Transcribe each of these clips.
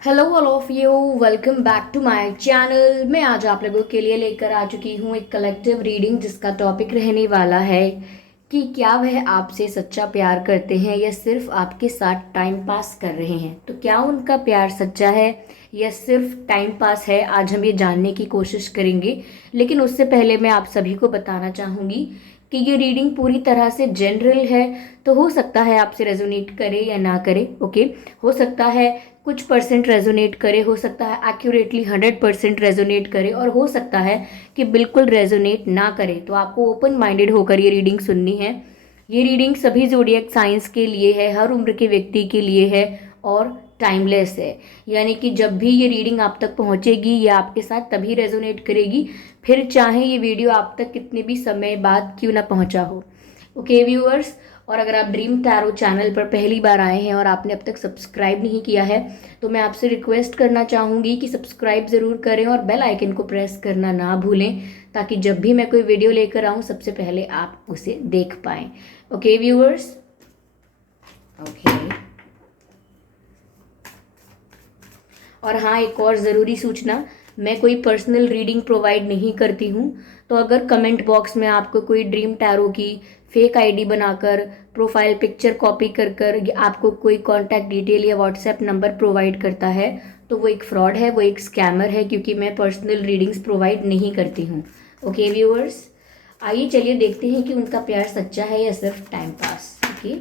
Hello all of you, welcome back to my channel. मैं आज आप लोगों के लिए लेकर आ चुकी हूँ एक कलेक्टिव रीडिंग जिसका टॉपिक रहने वाला है कि क्या वह आपसे सच्चा प्यार करते हैं या सिर्फ आपके साथ टाइम पास कर रहे हैं। तो क्या उनका प्यार सच्चा है या सिर्फ टाइम पास है, आज हम ये जानने की कोशिश करेंगे। लेकिन उससे पहले मैं आप सभी को बताना चाहूँगी कि ये रीडिंग पूरी तरह से जनरल है। तो हो सकता है आपसे रेजोनेट करे या ना करे, ओके। हो सकता है कुछ परसेंट रेजोनेट करे, हो सकता है एक्यूरेटली 100% रेजोनेट करे, और हो सकता है कि बिल्कुल रेजोनेट ना करे। तो आपको ओपन माइंडेड होकर ये रीडिंग सुननी है। ये रीडिंग सभी जोडियक साइंस के लिए है, हर उम्र के व्यक्ति के लिए है और टाइमलेस है। यानी कि जब भी ये रीडिंग आप तक पहुंचेगी ये आपके साथ तभी रेजोनेट करेगी, फिर चाहे ये वीडियो आप तक कितने भी समय बाद क्यों ना पहुंचा हो। ओके व्यूअर्स, और अगर आप ड्रीम टैरो चैनल पर पहली बार आए हैं और आपने अब तक सब्सक्राइब नहीं किया है तो मैं आपसे रिक्वेस्ट करना चाहूँगी कि सब्सक्राइब ज़रूर करें और बेल आइकन को प्रेस करना ना भूलें, ताकि जब भी मैं कोई वीडियो लेकर आऊँ सबसे पहले आप उसे देख पाएँ। Okay viewers, okay. और हाँ, एक और ज़रूरी सूचना, मैं कोई पर्सनल रीडिंग प्रोवाइड नहीं करती हूँ। तो अगर कमेंट बॉक्स में आपको कोई ड्रीम टैरो की फेक आईडी बनाकर प्रोफाइल पिक्चर कॉपी कर कर या आपको कोई कॉन्टैक्ट डिटेल या व्हाट्सएप नंबर प्रोवाइड करता है तो वो एक फ्रॉड है, वो एक स्कैमर है, क्योंकि मैं पर्सनल रीडिंग्स प्रोवाइड नहीं करती हूँ। ओके व्यूअर्स, आइए चलिए देखते हैं कि उनका प्यार सच्चा है या सिर्फ टाइम पास। ओके,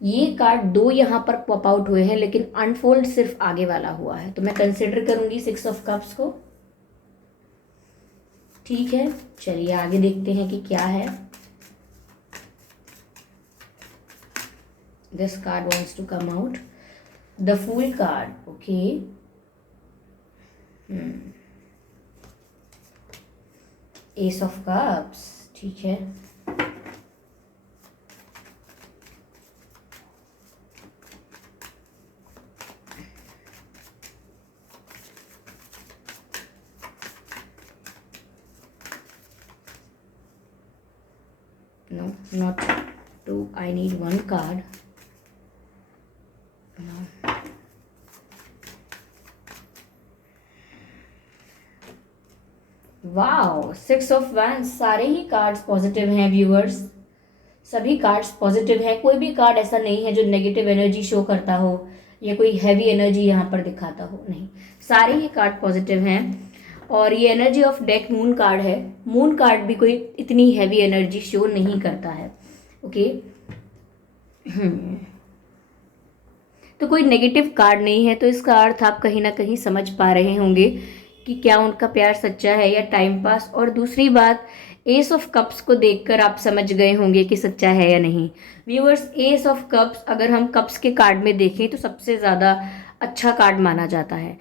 ये कार्ड दो यहाँ पर पॉप आउट हुए हैं लेकिन अनफोल्ड सिर्फ आगे वाला हुआ है, तो मैं कंसिडर करूंगी 6 ऑफ कप्स को। ठीक है, चलिए आगे देखते हैं कि क्या है। This card wants to come out the fool card. Okay, ace of cups. ठीक है, no, not two, I need one card. No. Wow, 6 of wands. सारे ही कार्ड्स पॉजिटिव हैं व्यूअर्स, सभी कार्ड्स पॉजिटिव हैं। कोई भी कार्ड ऐसा नहीं है जो नेगेटिव एनर्जी शो करता हो या कोई हैवी एनर्जी यहाँ पर दिखाता हो, नहीं, सारे ही कार्ड पॉजिटिव हैं। और ये energy of deck moon card है। मून कार्ड भी कोई इतनी हैवी एनर्जी शो नहीं करता है। ओके, तो कोई नेगेटिव कार्ड नहीं है, तो इसका अर्थ आप कहीं ना कहीं समझ पा रहे होंगे कि क्या उनका प्यार सच्चा है या टाइम पास। और दूसरी बात, एस ऑफ कप्स को देखकर आप समझ गए होंगे कि सच्चा है या नहीं। व्यूअर्स, एस ऑफ कप्स अगर हम कप्स के कार्ड में देखें तो सबसे ज़्यादा अच्छा कार्ड माना जाता है।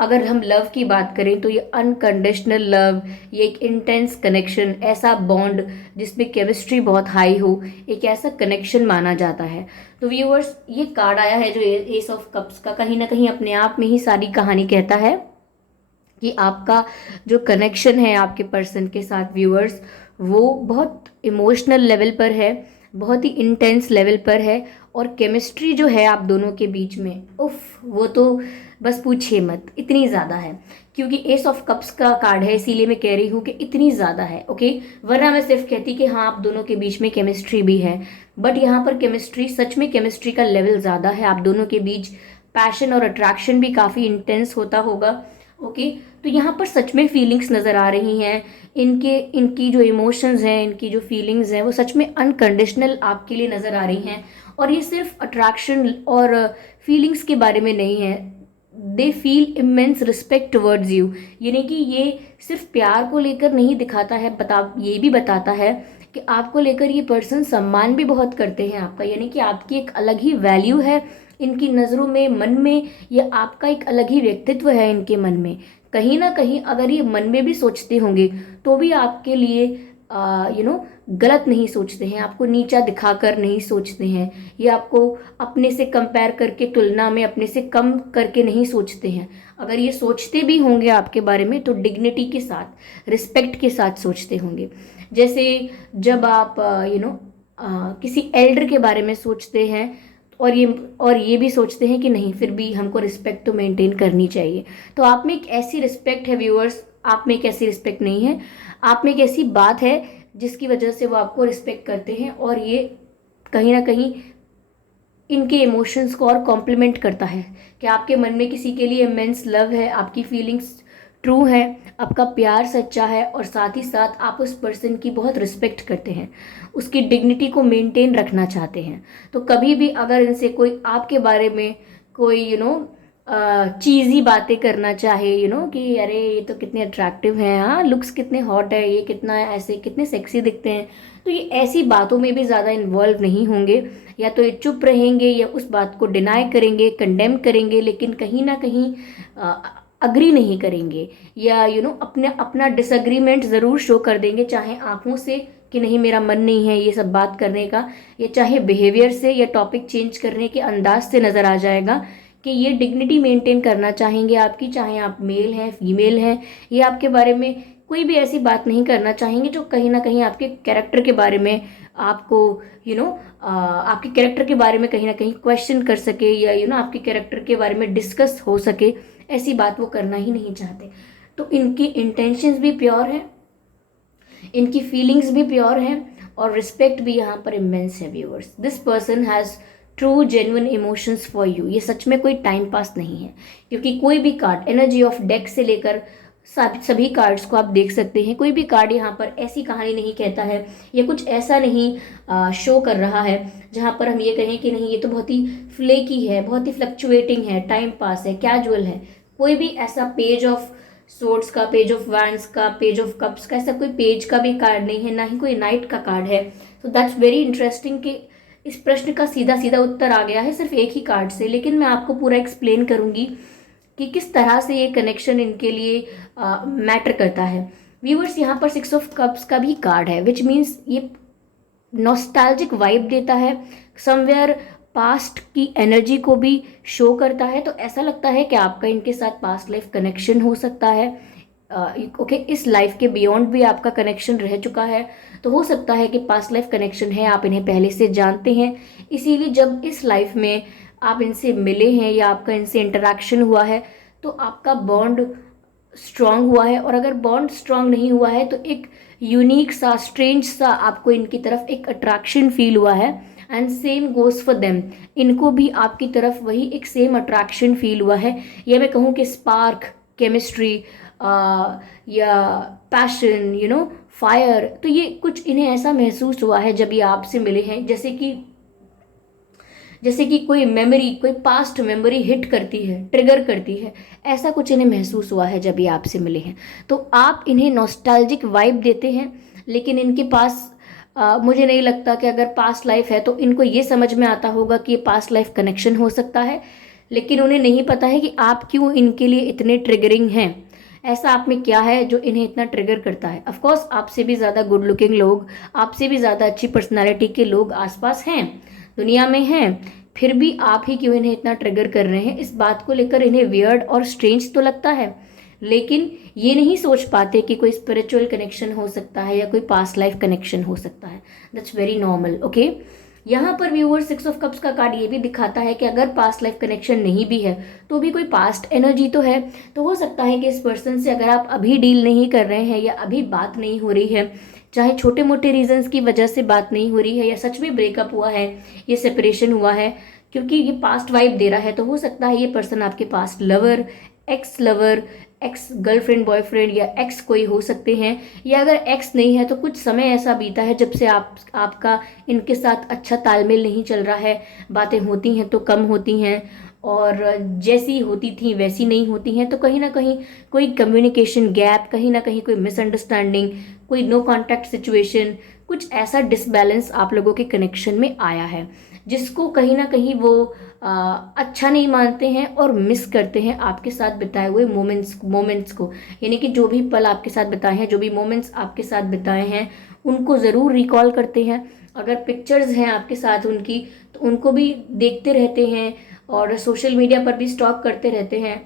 अगर हम लव की बात करें तो ये अनकंडीशनल लव, ये एक इंटेंस कनेक्शन, ऐसा बॉन्ड जिसमें केमिस्ट्री बहुत हाई हो, एक ऐसा कनेक्शन माना जाता है। तो व्यूअर्स, ये कार्ड आया है जो एस ऑफ कप्स का, कहीं ना कहीं अपने आप में ही सारी कहानी कहता है कि आपका जो कनेक्शन है आपके पर्सन के साथ व्यूअर्स, वो बहुत इमोशनल लेवल पर है, बहुत ही इंटेंस लेवल पर है। और केमिस्ट्री जो है आप दोनों के बीच में, उफ, वो तो बस पूछिए मत, इतनी ज़्यादा है। क्योंकि एस ऑफ कप्स का कार्ड है इसीलिए मैं कह रही हूँ कि इतनी ज़्यादा है। ओके, वरना मैं सिर्फ कहती कि हाँ आप दोनों के बीच में केमिस्ट्री भी है, बट यहाँ पर केमिस्ट्री, सच में केमिस्ट्री का लेवल ज़्यादा है। आप दोनों के बीच पैशन और अट्रैक्शन भी काफ़ी इंटेंस होता होगा। ओके, तो यहाँ पर सच में फीलिंग्स नज़र आ रही हैं। इनकी जो इमोशंस हैं, इनकी जो फीलिंग्स हैं, वो सच में अनकंडीशनल आपके लिए नज़र आ रही हैं। और ये सिर्फ अट्रैक्शन और फीलिंग्स के बारे में नहीं है, they feel immense respect towards you. यानी कि ये सिर्फ प्यार को लेकर नहीं दिखाता है, ये भी बताता है कि आपको लेकर ये पर्सन सम्मान भी बहुत करते हैं आपका। यानी कि आपकी एक अलग ही वैल्यू है इनकी नज़रों में, मन में, या आपका एक अलग ही व्यक्तित्व है इनके मन में। कहीं ना कहीं अगर ये मन में भी सोचते होंगे तो भी आपके लिए गलत नहीं सोचते हैं, आपको नीचा दिखाकर नहीं सोचते हैं, ये आपको अपने से कंपेयर करके, तुलना में अपने से कम करके नहीं सोचते हैं। अगर ये सोचते भी होंगे आपके बारे में तो डिग्निटी के साथ, रिस्पेक्ट के साथ सोचते होंगे। जैसे जब आप किसी एल्डर के बारे में सोचते हैं और ये भी सोचते हैं कि नहीं, फिर भी हमको रिस्पेक्ट तो मेंटेन करनी चाहिए। तो आप में एक ऐसी रिस्पेक्ट है व्यूअर्स, आप में एक ऐसी रिस्पेक्ट नहीं है, आप में एक ऐसी बात है जिसकी वजह से वो आपको रिस्पेक्ट करते हैं, और ये कहीं ना कहीं इनके इमोशंस को और कॉम्प्लीमेंट करता है कि आपके मन में किसी के लिए इमेंस लव है, आपकी फीलिंग्स ट्रू है, आपका प्यार सच्चा है, और साथ ही साथ आप उस पर्सन की बहुत रिस्पेक्ट करते हैं, उसकी डिग्निटी को मेंटेन रखना चाहते हैं। तो कभी भी अगर इनसे कोई आपके बारे में कोई चीज़ी बातें करना चाहे, कि अरे ये तो कितने अट्रैक्टिव हैं, हाँ लुक्स कितने हॉट है, ये कितना ऐसे कितने सेक्सी दिखते हैं, तो ये ऐसी बातों में भी ज़्यादा इन्वॉल्व नहीं होंगे। या तो ये चुप रहेंगे या उस बात को डिनाई करेंगे, कंडेम करेंगे, लेकिन कहीं ना कहीं अग्री नहीं करेंगे, या अपने अपना डिसएग्रीमेंट ज़रूर शो कर देंगे, चाहे आंखों से कि नहीं मेरा मन नहीं है ये सब बात करने का, या चाहे बिहेवियर से या टॉपिक चेंज करने के अंदाज से नज़र आ जाएगा कि ये डिग्निटी मेंटेन करना चाहेंगे आपकी, चाहे आप मेल हैं फीमेल हैं, ये आपके बारे में कोई भी ऐसी बात नहीं करना चाहेंगे जो कहीं ना कहीं आपके कैरेक्टर के बारे में आपको आपके कैरेक्टर के बारे में कहीं ना कहीं क्वेश्चन कर सके, या आपके कैरेक्टर के बारे में डिस्कस हो सके, ऐसी बात वो करना ही नहीं चाहते। तो इनकी इंटेंशंस भी प्योर हैं, इनकी फीलिंग्स भी प्योर हैं, और रिस्पेक्ट भी यहाँ पर इमेंस है viewers. This person has true genuine emotions for you. ये सच में कोई टाइम पास नहीं है, क्योंकि कोई भी कार्ड एनर्जी ऑफ डेक से लेकर सभी कार्ड्स को आप देख सकते हैं, कोई भी कार्ड यहाँ पर ऐसी कहानी नहीं कहता है या कुछ ऐसा नहीं शो कर रहा है जहाँ पर हम ये कहें कि नहीं ये तो बहुत ही फ्लेकी है, बहुत ही फ्लक्चुएटिंग है, टाइम पास है, कैजुअल है। कोई भी ऐसा पेज ऑफ सोर्ड्स का, पेज ऑफ वैंड्स का, पेज ऑफ कप्स का ऐसा कोई पेज का भी कार्ड नहीं है, ना ही कोई नाइट का कार्ड है। तो दैट्स वेरी इंटरेस्टिंग कि इस प्रश्न का सीधा सीधा उत्तर आ गया है सिर्फ एक ही कार्ड से, लेकिन मैं आपको पूरा एक्सप्लेन करूंगी कि किस तरह से ये कनेक्शन इनके लिए मैटर करता है। व्यूअर्स, यहाँ पर 6 ऑफ कप्स का भी कार्ड है, विच मीन्स ये नॉस्टैल्जिक वाइब देता है, समवेयर पास्ट की एनर्जी को भी शो करता है। तो ऐसा लगता है कि आपका इनके साथ पास्ट लाइफ कनेक्शन हो सकता है। ओके, इस लाइफ के बियॉन्ड भी आपका कनेक्शन रह चुका है, तो हो सकता है कि पास्ट लाइफ कनेक्शन है, आप इन्हें पहले से जानते हैं, इसीलिए जब इस लाइफ में आप इनसे मिले हैं या आपका इनसे इंटरेक्शन हुआ है तो आपका बॉन्ड स्ट्रांग हुआ है। और अगर बॉन्ड स्ट्रांग नहीं हुआ है तो एक यूनिक सा, स्ट्रेंज सा आपको इनकी तरफ एक अट्रैक्शन फील हुआ है, and same goes for them, इनको भी आपकी तरफ वही एक सेम अट्रैक्शन फील हुआ है, या मैं कहूँ कि स्पार्क, केमिस्ट्री या पैशन, फायर। तो ये कुछ इन्हें ऐसा महसूस हुआ है जब ये आपसे मिले हैं, जैसे कि कोई मेमोरी, कोई पास्ट मेमोरी हिट करती है, ट्रिगर करती है, ऐसा कुछ इन्हें महसूस हुआ है जब ये आपसे मिले हैं। तो आप इन्हें नॉस्टैल्जिक वाइब देते हैं, लेकिन इनके पास मुझे नहीं लगता कि अगर पास्ट लाइफ है तो इनको ये समझ में आता होगा कि ये पास्ट लाइफ कनेक्शन हो सकता है, लेकिन उन्हें नहीं पता है कि आप क्यों इनके लिए इतने ट्रिगरिंग हैं। ऐसा आप में क्या है जो इन्हें इतना ट्रिगर करता है। ऑफकोर्स आपसे भी ज़्यादा गुड लुकिंग लोग, आपसे भी ज़्यादा अच्छी पर्सनालिटी के लोग आसपास हैं, दुनिया में हैं, फिर भी आप ही क्यों इन्हें इतना ट्रिगर कर रहे हैं। इस बात को लेकर इन्हें वियर्ड और स्ट्रेंज तो लगता है, लेकिन ये नहीं सोच पाते कि कोई स्पिरिचुअल कनेक्शन हो सकता है या कोई पास्ट लाइफ कनेक्शन हो सकता है। That's very normal. ओके, यहाँ पर व्यूअर 6 ऑफ कप्स का कार्ड ये भी दिखाता है कि अगर पास्ट लाइफ कनेक्शन नहीं भी है तो भी कोई पास्ट एनर्जी तो है। तो हो सकता है कि इस पर्सन से अगर आप अभी डील नहीं कर रहे हैं या अभी बात नहीं हो रही है, चाहे छोटे मोटे रीजंस की वजह से बात नहीं हो रही है, या सच में ब्रेकअप हुआ है, ये सेपरेशन हुआ है, क्योंकि ये पास्ट वाइब दे रहा है, तो हो सकता है ये पर्सन आपके past lover, ex girlfriend, boyfriend या एक्स कोई हो सकते हैं। या अगर एक्स नहीं है तो कुछ समय ऐसा बीता है जब से आपका इनके साथ अच्छा तालमेल नहीं चल रहा है, बातें होती हैं तो कम होती हैं, और जैसी होती थी वैसी नहीं होती हैं। तो कहीं ना कहीं कोई कम्युनिकेशन गैप, कहीं ना कहीं कोई मिसअंडरस्टैंडिंग, कोई नो कॉन्टैक्ट सिचुएशन, कुछ ऐसा डिसबैलेंस आप लोगों के कनेक्शन में आया है, जिसको कहीं ना कहीं वो अच्छा नहीं मानते हैं और मिस करते हैं आपके साथ बिताए हुए मोमेंट्स को। यानी कि जो भी पल आपके साथ बिताए हैं, जो भी मोमेंट्स आपके साथ बिताए हैं, उनको ज़रूर रिकॉल करते हैं। अगर पिक्चर्स हैं आपके साथ उनकी तो उनको भी देखते रहते हैं और सोशल मीडिया पर भी स्टॉक करते रहते हैं।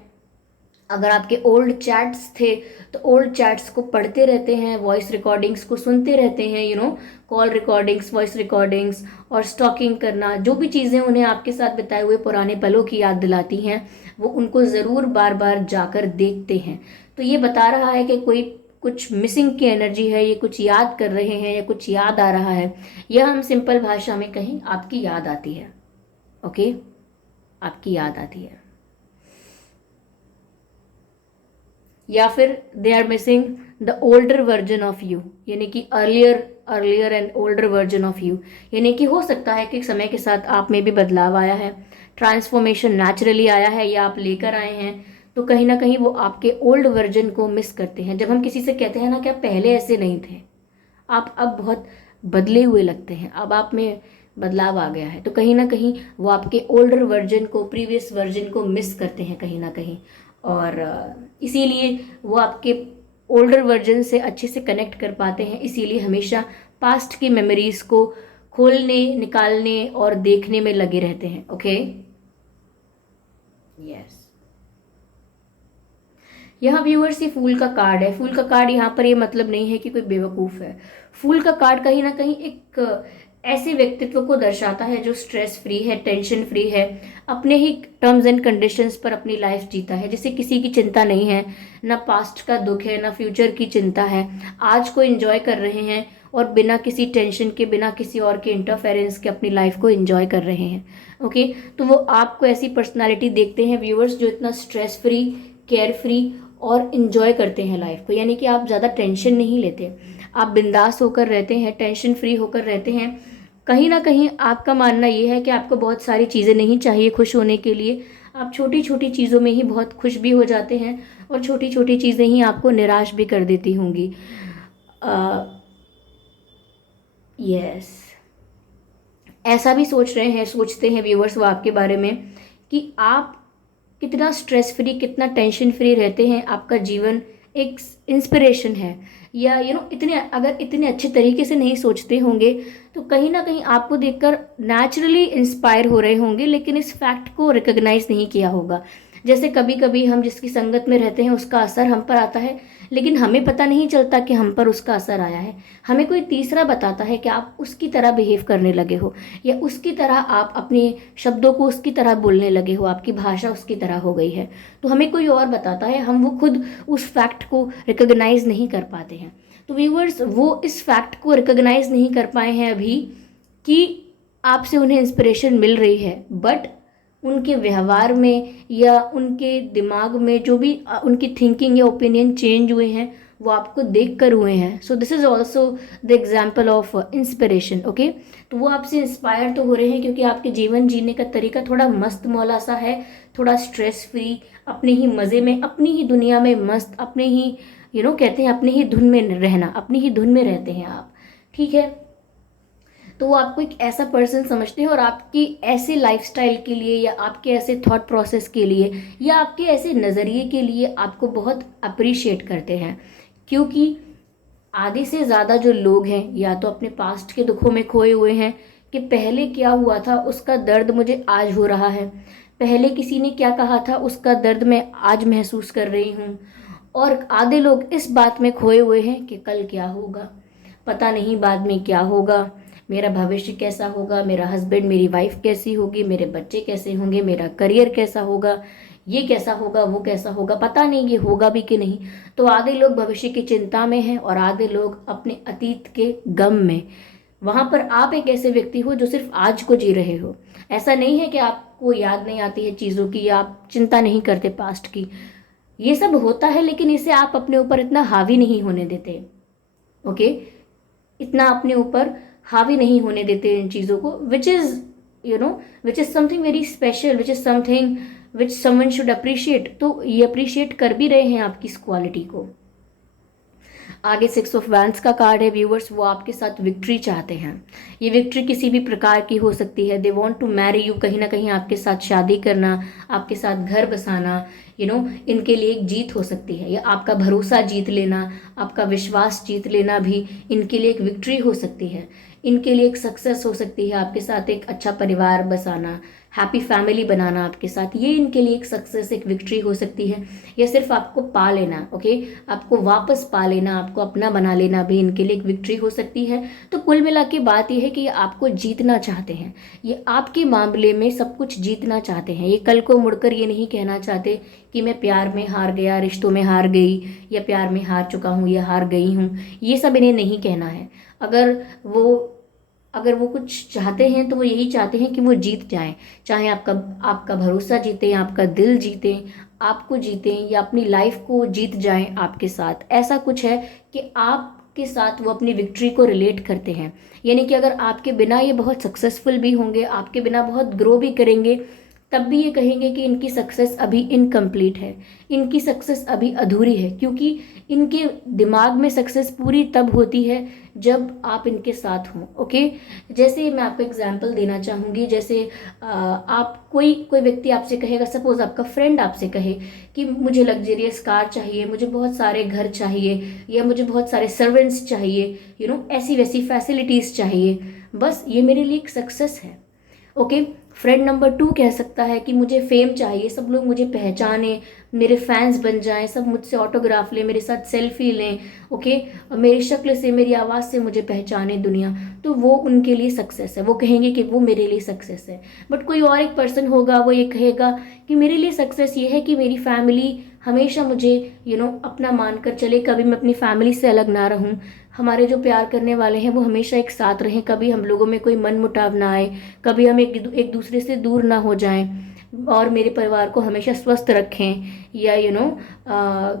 अगर आपके ओल्ड चैट्स थे तो ओल्ड चैट्स को पढ़ते रहते हैं, वॉइस रिकॉर्डिंग्स को सुनते रहते हैं, कॉल रिकॉर्डिंग्स, वॉइस रिकॉर्डिंग्स, और स्टॉकिंग करना, जो भी चीज़ें उन्हें आपके साथ बिताए हुए पुराने पलों की याद दिलाती हैं वो उनको ज़रूर बार बार जाकर देखते हैं। तो ये बता रहा है कि कोई कुछ मिसिंग की एनर्जी है, ये कुछ याद कर रहे हैं या कुछ याद आ रहा है, या हम सिंपल भाषा में कहें आपकी याद आती है। ओके, आपकी याद आती है, या फिर they are missing the older version of you, यानी कि earlier and older version of you, यानी कि हो सकता है कि समय के साथ आप में भी बदलाव आया है, ट्रांसफॉर्मेशन नेचुरली आया है या आप लेकर आए हैं, तो कहीं ना कहीं वो आपके ओल्ड वर्जन को मिस करते हैं। जब हम किसी से कहते हैं ना कि आप पहले ऐसे नहीं थे, आप अब बहुत बदले हुए लगते हैं, अब आप में बदलाव आ गया है, तो कहीं ना कहीं वो आपके ओल्डर वर्जन को, प्रीवियस वर्जन को मिस करते हैं कहीं ना कहीं, और इसीलिए वो आपके ओल्डर वर्जन से अच्छे से कनेक्ट कर पाते हैं, इसीलिए हमेशा पास्ट की मेमोरीज को खोलने, निकालने और देखने में लगे रहते हैं। Okay, yes. यहाँ व्यूअर्स ये फूल का कार्ड है। फूल का कार्ड यहाँ पर ये मतलब नहीं है कि कोई बेवकूफ़ है। फूल का कार्ड कहीं ना कहीं एक ऐसे व्यक्तित्व को दर्शाता है जो स्ट्रेस फ्री है, टेंशन फ्री है, अपने ही टर्म्स एंड कंडीशंस पर अपनी लाइफ जीता है, जिसे किसी की चिंता नहीं है, ना पास्ट का दुख है, ना फ्यूचर की चिंता है, आज को एंजॉय कर रहे हैं और बिना किसी टेंशन के, बिना किसी और के इंटरफेरेंस के अपनी लाइफ को एंजॉय कर रहे हैं। ओके, तो वो आपको ऐसी पर्सनालिटी देखते हैं व्यूअर्स जो इतना स्ट्रेस फ्री, केयर फ्री और इन्जॉय करते हैं लाइफ को, यानी कि आप ज़्यादा टेंशन नहीं लेते, आप बिंदास होकर रहते हैं, टेंशन फ्री होकर रहते हैं। कहीं ना कहीं आपका मानना ये है कि आपको बहुत सारी चीज़ें नहीं चाहिए खुश होने के लिए, आप छोटी छोटी चीज़ों में ही बहुत खुश भी हो जाते हैं और छोटी छोटी चीज़ें ही आपको निराश भी कर देती होंगी। यस, ऐसा भी सोचते हैं व्यूअर्स वो आपके बारे में कि आप कितना स्ट्रेस फ्री, कितना टेंशन फ्री रहते हैं, आपका जीवन एक इंस्पिरेशन है, या अगर इतने अच्छे तरीके से नहीं सोचते होंगे तो कहीं ना कहीं आपको देखकर नेचुरली इंस्पायर हो रहे होंगे, लेकिन इस फैक्ट को रिकॉग्नाइज नहीं किया होगा। जैसे कभी कभी हम जिसकी संगत में रहते हैं उसका असर हम पर आता है, लेकिन हमें पता नहीं चलता कि हम पर उसका असर आया है, हमें कोई तीसरा बताता है कि आप उसकी तरह बिहेव करने लगे हो, या उसकी तरह आप अपने शब्दों को उसकी तरह बोलने लगे हो, आपकी भाषा उसकी तरह हो गई है, तो हमें कोई और बताता है, हम वो खुद उस फैक्ट को रिकॉग्नाइज नहीं कर पाते हैं। तो व्यूअर्स वो इस फैक्ट को रिकॉग्नाइज नहीं कर पाए हैं अभी कि आपसे उन्हें इंस्पिरेशन मिल रही है, बट उनके व्यवहार में या उनके दिमाग में जो भी उनकी थिंकिंग या ओपिनियन चेंज हुए हैं वो आपको देख कर हुए हैं। So this is also the example of inspiration. Okay, तो वो आपसे इंस्पायर तो हो रहे हैं क्योंकि आपके जीवन जीने का तरीका थोड़ा मस्त मौला सा है, थोड़ा स्ट्रेस फ्री, अपने ही मज़े में, अपनी ही दुनिया में मस्त, अपने ही कहते हैं अपनी ही धुन में रहना, अपनी ही धुन में रहते हैं आप। ठीक है, तो वो आपको एक ऐसा पर्सन समझते हैं और आपकी ऐसे लाइफस्टाइल के लिए या आपके ऐसे थॉट प्रोसेस के लिए या आपके ऐसे नज़रिए के लिए आपको बहुत अप्रिशिएट करते हैं, क्योंकि आधे से ज़्यादा जो लोग हैं या तो अपने पास्ट के दुखों में खोए हुए हैं कि पहले क्या हुआ था उसका दर्द मुझे आज हो रहा है, पहले किसी ने क्या कहा था उसका दर्द मैं आज महसूस कर रही हूँ, और आधे लोग इस बात में खोए हुए हैं कि कल क्या होगा, पता नहीं बाद में क्या होगा, मेरा भविष्य कैसा होगा, मेरा हस्बैंड, मेरी वाइफ कैसी होगी, मेरे बच्चे कैसे होंगे, मेरा करियर कैसा होगा, ये कैसा होगा, वो कैसा होगा, पता नहीं ये होगा भी कि नहीं। तो आधे लोग भविष्य की चिंता में हैं और आधे लोग अपने अतीत के गम में। वहाँ पर आप एक ऐसे व्यक्ति हो जो सिर्फ आज को जी रहे हो। ऐसा नहीं है कि आपको याद नहीं आती है चीज़ों की या आप चिंता नहीं करते पास्ट की, ये सब होता है, लेकिन इसे आप अपने ऊपर इतना हावी नहीं होने देते। ओके, इतना अपने ऊपर हावी नहीं होने देते इन चीज़ों को, which is something very special, which is something which someone should appreciate. तो ये अप्रिशिएट कर भी रहे हैं आपकी इस क्वालिटी को। आगे 6 ऑफ वैंड्स का कार्ड है व्यूअर्स, वो आपके साथ विक्ट्री चाहते हैं। ये विक्ट्री किसी भी प्रकार की हो सकती है। They want to marry you, कहीं ना कहीं आपके साथ शादी करना, आपके साथ घर बसाना, इनके लिए एक जीत हो सकती है, या आपका भरोसा जीत लेना, आपका विश्वास जीत लेना भी इनके लिए एक विक्ट्री हो सकती है। इनके लिए एक सक्सेस हो सकती है, आपके साथ एक अच्छा परिवार बसाना, हैप्पी फैमिली बनाना आपके साथ, ये इनके लिए एक सक्सेस, एक विक्ट्री हो सकती है। या सिर्फ आपको पा लेना, ओके, आपको वापस पा लेना, आपको अपना बना लेना भी इनके लिए एक विक्ट्री हो सकती है। तो कुल मिला के बात यह है कि ये आपको जीतना चाहते हैं, ये आपके मामले में सब कुछ जीतना चाहते हैं। ये कल को मुड़कर ये नहीं कहना चाहते कि मैं प्यार में हार गया, रिश्तों में हार गई, या प्यार में हार चुका हूँ या हार गई हूँ। ये सब इन्हें नहीं कहना है। अगर वो कुछ चाहते हैं तो वो यही चाहते हैं कि वो जीत जाएं, चाहे आपका आपका भरोसा जीतें, आपका दिल जीतें, आपको जीतें, या अपनी लाइफ को जीत जाएं आपके साथ। ऐसा कुछ है कि आपके साथ वो अपनी विक्ट्री को रिलेट करते हैं। यानी कि अगर आपके बिना ये बहुत सक्सेसफुल भी होंगे, आपके बिना बहुत ग्रो भी करेंगे, तब भी ये कहेंगे कि इनकी सक्सेस अभी इनकम्प्लीट है, इनकी सक्सेस अभी अधूरी है, क्योंकि इनके दिमाग में सक्सेस पूरी तब होती है जब आप इनके साथ हों। ओके, जैसे मैं आपको एग्जांपल देना चाहूँगी। जैसे आप कोई कोई व्यक्ति आपसे कहेगा, सपोज आपका फ्रेंड आपसे कहे कि मुझे लग्जरियस कार चाहिए, मुझे बहुत सारे घर चाहिए, या मुझे बहुत सारे सर्वेंट्स चाहिए, ऐसी वैसी फैसिलिटीज़ चाहिए, बस ये मेरे लिए एक सक्सेस है। ओके, फ्रेंड नंबर 2 कह सकता है कि मुझे फेम चाहिए, सब लोग मुझे पहचाने, मेरे फैंस बन जाएं, सब मुझसे ऑटोग्राफ लें, मेरे साथ सेल्फी लें, ओके, और मेरी शक्ल से, मेरी आवाज़ से मुझे पहचाने दुनिया। तो वो उनके लिए सक्सेस है, वो कहेंगे कि वो मेरे लिए सक्सेस है। बट कोई और एक पर्सन होगा, वो ये कहेगा कि मेरे लिए सक्सेस ये है कि मेरी फैमिली हमेशा मुझे अपना मानकर चले, कभी मैं अपनी फैमिली से अलग ना रहूं, हमारे जो प्यार करने वाले हैं वो हमेशा एक साथ रहें, कभी हम लोगों में कोई मनमुटाव ना आए, कभी हम एक दूसरे से दूर ना हो जाएं, और मेरे परिवार को हमेशा स्वस्थ रखें, या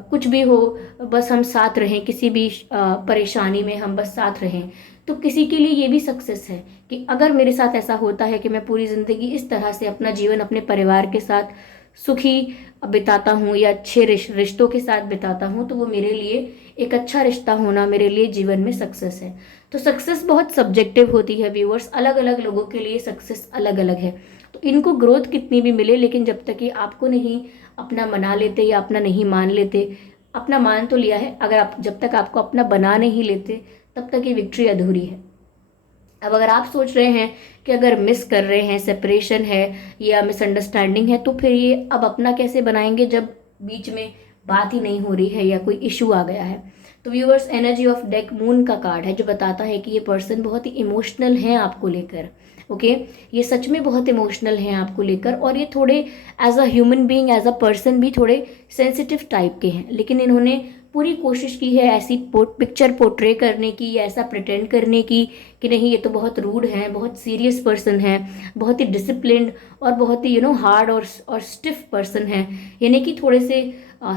कुछ भी हो, बस हम साथ रहें, किसी भी परेशानी में हम बस साथ रहें। तो किसी के लिए ये भी सक्सेस है कि अगर मेरे साथ ऐसा होता है कि मैं पूरी ज़िंदगी इस तरह से अपना जीवन अपने परिवार के साथ सुखी बिताता हूँ, या अच्छे रिश्तों के साथ बिताता हूँ, तो वो मेरे लिए एक अच्छा रिश्ता होना मेरे लिए जीवन में सक्सेस है। तो सक्सेस बहुत सब्जेक्टिव होती है व्यूअर्स, अलग अलग लोगों के लिए सक्सेस अलग अलग है। तो इनको ग्रोथ कितनी भी मिले, लेकिन जब तक कि आपको नहीं अपना मना लेते या अपना नहीं मान लेते, अपना मान तो लिया है, अगर आप जब तक आपको अपना बना नहीं लेते तब तक ये विक्ट्री अधूरी है। अब अगर आप सोच रहे हैं कि अगर मिस कर रहे हैं, सेपरेशन है या मिसअंडरस्टैंडिंग है, तो फिर ये अब अपना कैसे बनाएंगे जब बीच में बात ही नहीं हो रही है या कोई इशू आ गया है। तो viewers, energy of deck moon का कार्ड है, जो बताता है कि ये पर्सन बहुत ही इमोशनल है आपको लेकर। ओके, ये सच में बहुत इमोशनल हैं आपको लेकर, और ये थोड़े as a human being, as a person भी थोड़े सेंसिटिव टाइप के हैं, लेकिन इन्होंने पूरी कोशिश की है ऐसी पिक्चर पोर्ट्रे करने की, या ऐसा प्रिटेंड करने की कि नहीं, ये तो बहुत रूड हैं, बहुत सीरियस पर्सन है, बहुत ही डिसिप्लिन्ड और बहुत ही हार्ड और स्टिफ पर्सन है, यानी कि थोड़े से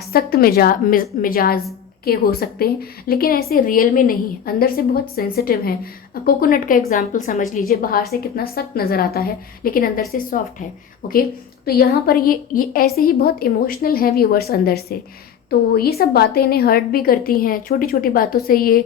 सख्त मिजाज के हो सकते हैं, लेकिन ऐसे रियल में नहीं, अंदर से बहुत सेंसिटिव हैं। कोकोनट का एग्जाम्पल समझ लीजिए, बाहर से कितना सख्त नज़र आता है लेकिन अंदर से सॉफ्ट है। ओके, तो यहाँ पर ये ऐसे ही बहुत इमोशनल है व्यूअर्स अंदर से। तो ये सब बातें इन्हें हर्ट भी करती हैं, छोटी छोटी बातों से ये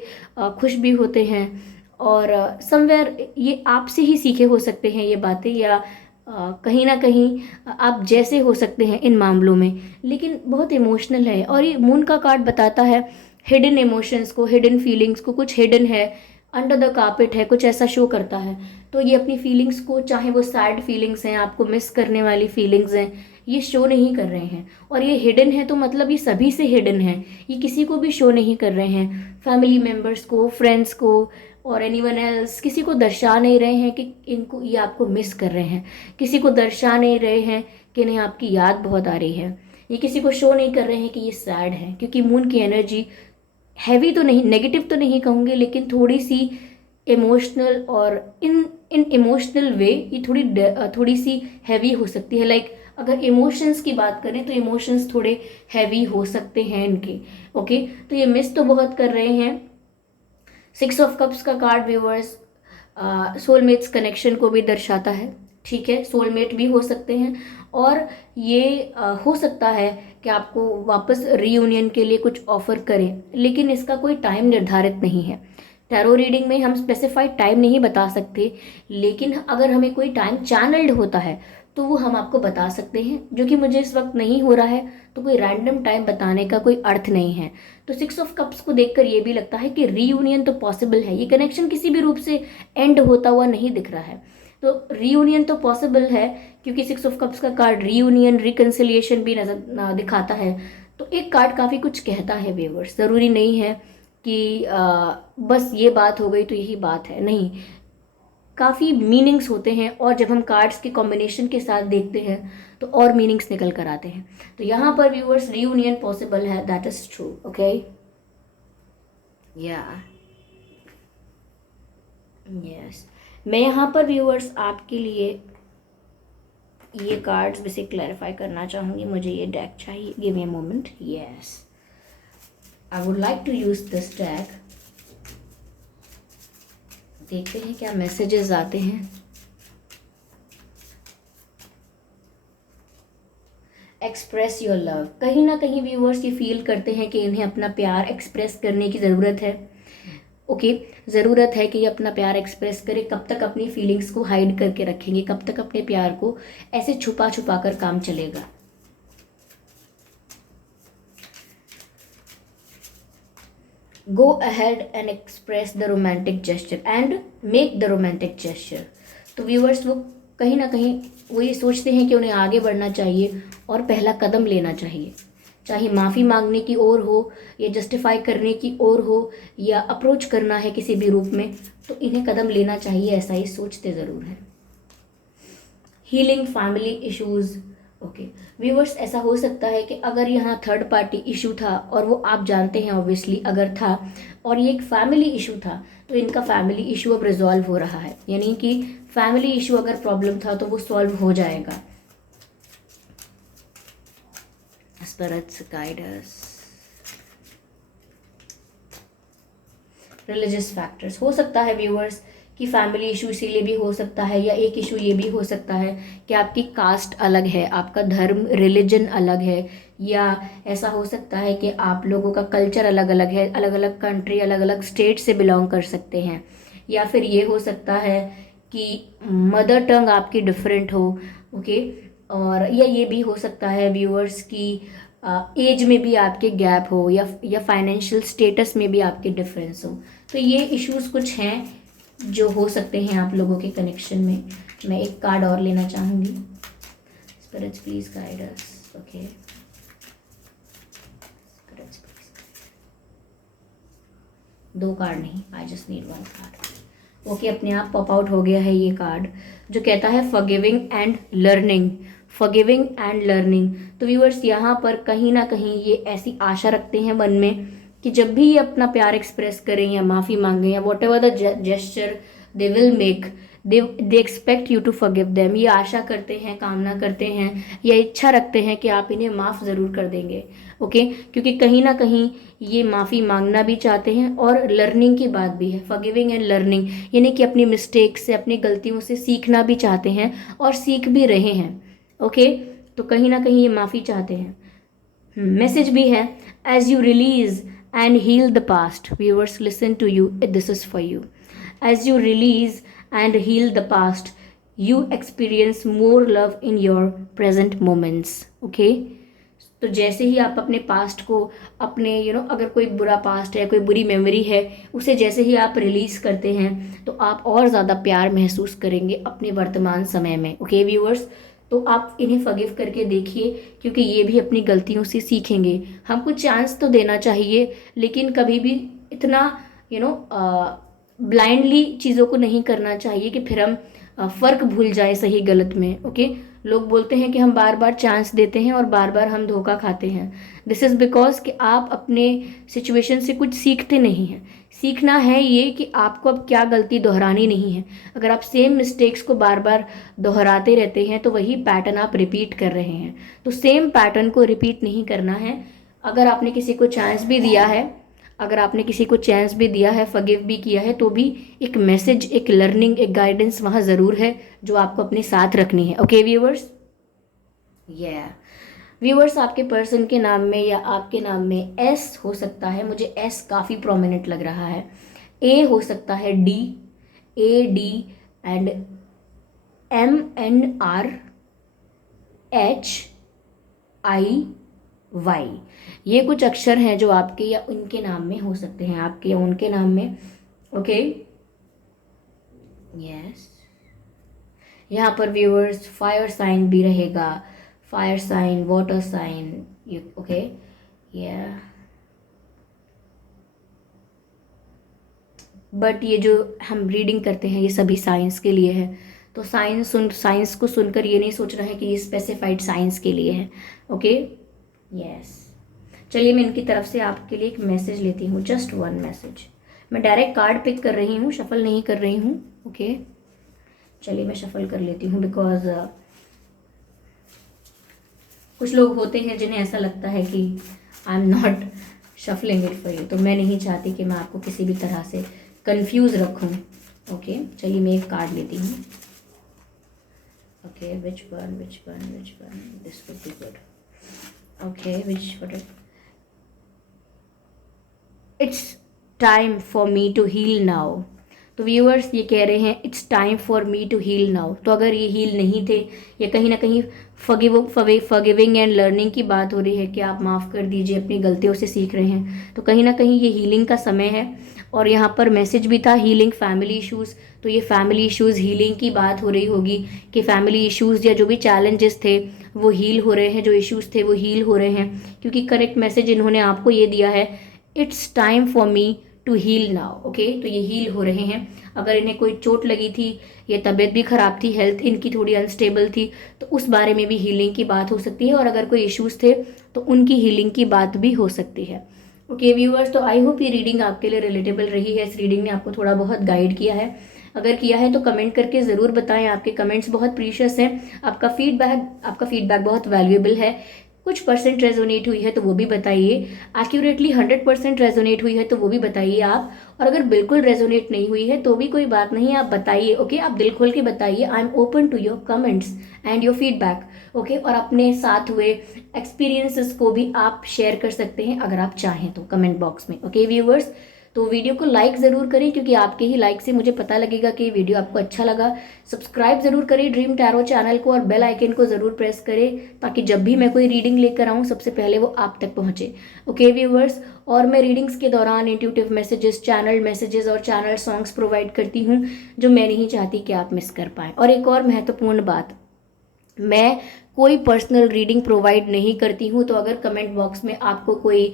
खुश भी होते हैं, और समवेयर ये आपसे ही सीखे हो सकते हैं ये बातें, या कहीं ना कहीं आप जैसे हो सकते हैं इन मामलों में, लेकिन बहुत इमोशनल है। और ये मून का कार्ड बताता है हिडन इमोशंस को, हिडन फीलिंग्स को, कुछ हिडन है, अंडर द कार्पेट है, कुछ ऐसा शो करता है। तो ये अपनी फीलिंग्स को, चाहे वो सैड फीलिंग्स हैं, आपको मिस करने वाली फीलिंग्स हैं, ये शो नहीं कर रहे हैं। और ये हिडन है तो मतलब ये सभी से हिडन है, ये किसी को भी शो नहीं कर रहे हैं, फैमिली मेम्बर्स को, फ्रेंड्स को और एनीवन एल्स, किसी को दर्शा नहीं रहे हैं कि इनको, ये आपको मिस कर रहे हैं, किसी को दर्शा नहीं रहे हैं कि इन्हें आपकी याद बहुत आ रही है, ये किसी को शो नहीं कर रहे हैं कि ये सैड है, क्योंकि मून की एनर्जी हैवी तो नहीं, नेगेटिव तो नहीं कहूँगी, लेकिन थोड़ी सी इमोशनल, और इन इन इमोशनल वे ये थोड़ी सी हैवी हो सकती है। लाइक अगर इमोशंस की बात करें तो इमोशंस थोड़े हैवी हो सकते हैं इनके। ओके, तो ये मिस तो बहुत कर रहे हैं। 6 ऑफ कप्स का कार्ड व्यूअर्स सोलमेट्स कनेक्शन को भी दर्शाता है। ठीक है, सोलमेट भी हो सकते हैं, और ये हो सकता है कि आपको वापस रीयूनियन के लिए कुछ ऑफर करें, लेकिन इसका कोई टाइम निर्धारित नहीं है। टैरो रीडिंग में हम स्पेसिफाइड टाइम नहीं बता सकते, लेकिन अगर हमें कोई टाइम चैनल्ड होता है तो वो हम आपको बता सकते हैं, जो कि मुझे इस वक्त नहीं हो रहा है, तो कोई रैंडम टाइम बताने का कोई अर्थ नहीं है। तो 6 ऑफ कप्स को देखकर ये भी लगता है कि रीयूनियन तो पॉसिबल है, ये कनेक्शन किसी भी रूप से एंड होता हुआ नहीं दिख रहा है। तो रीयूनियन तो पॉसिबल है, क्योंकि 6 ऑफ कप्स का कार्ड रीयूनियन रिकन्सिलिएशन भी नजर दिखाता है। तो एक कार्ड काफ़ी कुछ कहता है व्यूअर्स, ज़रूरी नहीं है कि बस ये बात हो गई तो यही बात है, नहीं, काफ़ी मीनिंग्स होते हैं, और जब हम कार्ड्स के कॉम्बिनेशन के साथ देखते हैं तो और मीनिंग्स निकल कर आते हैं। तो यहाँ पर व्यूअर्स रीयूनियन पॉसिबल है, दैट इज ट्रू। ओके, या यस, मैं यहाँ पर व्यूअर्स आपके लिए ये कार्ड्स भी से क्लैरिफाई करना चाहूँगी। मुझे ये डेक चाहिए, give me a moment. Yes, I would like to use this deck. देखते हैं क्या मैसेजेस आते हैं। एक्सप्रेस योर लव, कहीं ना कहीं व्यूअर्स ये फील करते हैं कि इन्हें अपना प्यार एक्सप्रेस करने की ज़रूरत है। ओके, ज़रूरत है कि ये अपना प्यार एक्सप्रेस करे। कब तक अपनी फीलिंग्स को हाइड करके रखेंगे, कब तक अपने प्यार को ऐसे छुपा छुपा कर काम चलेगा। Go ahead and express the romantic gesture and make the romantic gesture. तो व्यूअर्स वो कहीं ना कहीं वो ये सोचते हैं कि उन्हें आगे बढ़ना चाहिए और पहला कदम लेना चाहिए, चाहे माफ़ी मांगने की ओर हो या जस्टिफाई करने की ओर हो या अप्रोच करना है किसी भी रूप में, तो इन्हें कदम लेना चाहिए, ऐसा ही सोचते ज़रूर हैं। Healing family issues. Okay viewers, ऐसा हो सकता है कि अगर यहाँ थर्ड पार्टी इशू था, और वो आप जानते हैं ऑब्वियसली अगर था, और ये एक फैमिली इशू था, तो इनका फैमिली इशू अब रिजॉल्व हो रहा है, यानी कि फैमिली इशू अगर प्रॉब्लम था तो वो सॉल्व हो जाएगा। Spirits guide us. Religious factors, हो सकता है व्यूअर्स कि फैमिली इशू इसीलिए भी हो सकता है, या एक इशू ये भी हो सकता है कि आपकी कास्ट अलग है, आपका धर्म रिलीजन अलग है, या ऐसा हो सकता है कि आप लोगों का कल्चर अलग अलग है, अलग अलग कंट्री अलग अलग स्टेट से बिलोंग कर सकते हैं, या फिर ये हो सकता है कि मदर टंग आपकी डिफरेंट हो। ओके, और या ये भी हो सकता है व्यूअर्स की एज में भी आपके गैप हो, या फाइनेंशियल स्टेटस में भी आपके डिफरेंस हो। तो ये इश्यूज कुछ हैं जो हो सकते हैं आप लोगों के कनेक्शन में। मैं एक कार्ड और लेना चाहूँगी। Spirits please guide us. Okay, spirits please, 2 card नहीं, I just need 1 card. Okay, अपने आप पॉप आउट हो गया है ये कार्ड जो कहता है forgiving and learning. Forgiving and learning, तो व्यूअर्स यहाँ पर कहीं ना कहीं ये ऐसी आशा रखते हैं मन में कि जब भी ये अपना प्यार एक्सप्रेस करें या माफ़ी मांगें या whatever the gesture they will make, they expect you to forgive them. ये आशा करते हैं, कामना करते हैं, या इच्छा रखते हैं कि आप इन्हें माफ़ ज़रूर कर देंगे। ओके, क्योंकि कहीं ना कहीं ये माफ़ी मांगना भी चाहते हैं, और लर्निंग की बात भी है, फॉरगिविंग एंड लर्निंग, यानी कि अपनी मिस्टेक से, अपनी गलतियों से सीखना भी चाहते हैं और सीख भी रहे हैं। ओके, तो कहीं ना कहीं ये माफ़ी चाहते हैं। मैसेज भी है, as you release and heal the past. Viewers, listen to you. This is for you. As you release and heal the past, you experience more love in your present moments. Okay? तो जैसे ही आप अपने past को, अपने अगर कोई बुरा past है, कोई बुरी मेमोरी है, उसे जैसे ही आप रिलीज करते हैं तो आप और ज़्यादा प्यार महसूस करेंगे अपने वर्तमान समय में। ओके व्यूअर्स, तो आप इन्हें फॉरगिव करके देखिए, क्योंकि ये भी अपनी गलतियों से सीखेंगे। हमको चांस तो देना चाहिए, लेकिन कभी भी इतना ब्लाइंडली चीज़ों को नहीं करना चाहिए कि फिर हम फ़र्क भूल जाए सही गलत में। ओके, लोग बोलते हैं कि हम बार बार चांस देते हैं और बार बार हम धोखा खाते हैं। दिस इज़ बिकॉज कि आप अपने सिचुएशन से कुछ सीखते नहीं हैं। सीखना है ये कि आपको अब क्या गलती दोहरानी नहीं है। अगर आप सेम मिस्टेक्स को बार बार दोहराते रहते हैं तो वही पैटर्न आप रिपीट कर रहे हैं। तो सेम पैटर्न को रिपीट नहीं करना है। अगर आपने किसी को चांस भी दिया है, अगर आपने किसी को चांस भी दिया है, फॉरगिव भी किया है, तो भी एक मैसेज, एक लर्निंग, एक गाइडेंस वहाँ ज़रूर है जो आपको अपने साथ रखनी है। ओके व्यूअर्स, व्यूअर्स, आपके पर्सन के नाम में या आपके नाम में एस हो सकता है। मुझे एस काफ़ी प्रोमिनेंट लग रहा है। ए हो सकता है D, A D and M N R H I Y. ये कुछ अक्षर हैं जो आपके या उनके नाम में हो सकते हैं, आपके या उनके नाम में। ओके, यस, यहाँ पर व्यूअर्स फायर साइन भी रहेगा, fire sign, water sign, okay या बट ये जो हम रीडिंग करते हैं ये सभी साइंस के लिए है। तो साइंस को सुनकर ये नहीं सोचना है कि ये स्पेसिफाइड साइंस के लिए है। ओके यस, चलिए मैं इनकी तरफ से आपके लिए एक मैसेज लेती हूँ, जस्ट वन मैसेज। मैं डायरेक्ट कार्ड पिक कर रही हूँ, शफल नहीं कर रही हूँ। ओके चलिए मैं शफल कर लेती हूँ, बिकॉज कुछ लोग होते हैं जिन्हें ऐसा लगता है कि I am not shuffling it for you, तो मैं नहीं चाहती कि मैं आपको किसी भी तरह से कंफ्यूज रखूं। ओके चलिए मैं एक कार्ड लेती हूँ। Okay which one this would be good. Okay it's time for me to heal now. तो व्यूअर्स ये कह रहे हैं it's time for me to heal now. तो अगर ये हील नहीं थे या कहीं ना कहीं फॉरगिविंग एंड लर्निंग की बात हो रही है कि आप माफ़ कर दीजिए, अपनी गलतियों से सीख रहे हैं, तो कहीं ना कहीं ये हीलिंग का समय है। और यहाँ पर मैसेज भी था हीलिंग फैमिली इश्यूज़, तो ये फैमिली इश्यूज़ हीलिंग की बात हो रही होगी कि फैमिली इश्यूज़ या जो भी चैलेंजेस थे वो हील हो रहे हैं, जो इश्यूज़ थे वो हील हो रहे हैं, क्योंकि करेक्ट मैसेज इन्होंने आपको ये दिया है it's time for me to heal now. Okay तो ये हील हो रहे हैं। अगर इन्हें कोई चोट लगी थी या तबीयत भी ख़राब थी, हेल्थ इनकी थोड़ी अनस्टेबल थी, तो उस बारे में भी हीलिंग की बात हो सकती है। और अगर कोई इश्यूज़ थे तो उनकी हीलिंग की बात भी हो सकती है। ओके व्यूअर्स, तो आई होप ये रीडिंग आपके लिए रिलेटेबल रही है, इस रीडिंग ने आपको थोड़ा बहुत गाइड किया है। अगर किया है तो कमेंट करके ज़रूर बताएं, आपके कमेंट्स बहुत प्रीशियस हैं, आपका फीडबैक बहुत वैल्यूएबल है। कुछ परसेंट रेजोनेट हुई है तो वो भी बताइए, एक्यूरेटली 100% रेजोनेट हुई है तो वो भी बताइए आप, और अगर बिल्कुल रेजोनेट नहीं हुई है तो भी कोई बात नहीं, आप बताइए। ओके आप दिल खोल के बताइए, I am open to your comments and your feedback. Okay और अपने साथ हुए एक्सपीरियंसेस को भी आप शेयर कर सकते हैं अगर आप चाहें तो कमेंट बॉक्स में। ओके व्यूअर्स, तो वीडियो को लाइक ज़रूर करें, क्योंकि आपके ही लाइक से मुझे पता लगेगा कि वीडियो आपको अच्छा लगा। सब्सक्राइब ज़रूर करें ड्रीम टैरो चैनल को और बेल आइकन को ज़रूर प्रेस करें, ताकि जब भी मैं कोई रीडिंग लेकर आऊँ सबसे पहले वो आप तक पहुँचे। ओके व्यूअर्स, और मैं रीडिंग्स के दौरान इंट्यूटिव मैसेजेस, चैनल मैसेजेस और चैनल सॉन्ग्स प्रोवाइड करती हूँ, जो मैं नहीं चाहती कि आप मिस कर पाएँ। और एक और महत्वपूर्ण बात, मैं कोई पर्सनल रीडिंग प्रोवाइड नहीं करती हूँ। तो अगर कमेंट बॉक्स में आपको कोई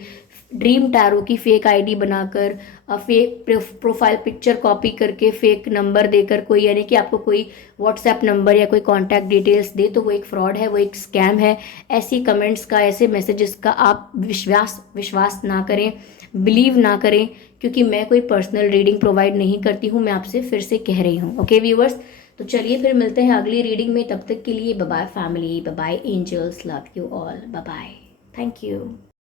ड्रीम टैरो की फेक आईडी बनाकर, फेक प्रोफाइल पिक्चर कॉपी करके, फेक नंबर देकर कोई, यानी कि आपको कोई व्हाट्सएप नंबर या कोई कॉन्टैक्ट डिटेल्स दे, तो वो एक फ्रॉड है, वो एक स्कैम है। ऐसी कमेंट्स का, ऐसे मैसेजेस का आप विश्वास ना करें, बिलीव ना करें, क्योंकि मैं कोई पर्सनल रीडिंग प्रोवाइड नहीं करती हूँ। मैं आपसे फिर से कह रही हूँ। ओके व्यूअर्स, तो चलिए फिर मिलते हैं अगली रीडिंग में। तब तक के लिए bye bye family, bye bye angels, love you all, bye bye, thank you.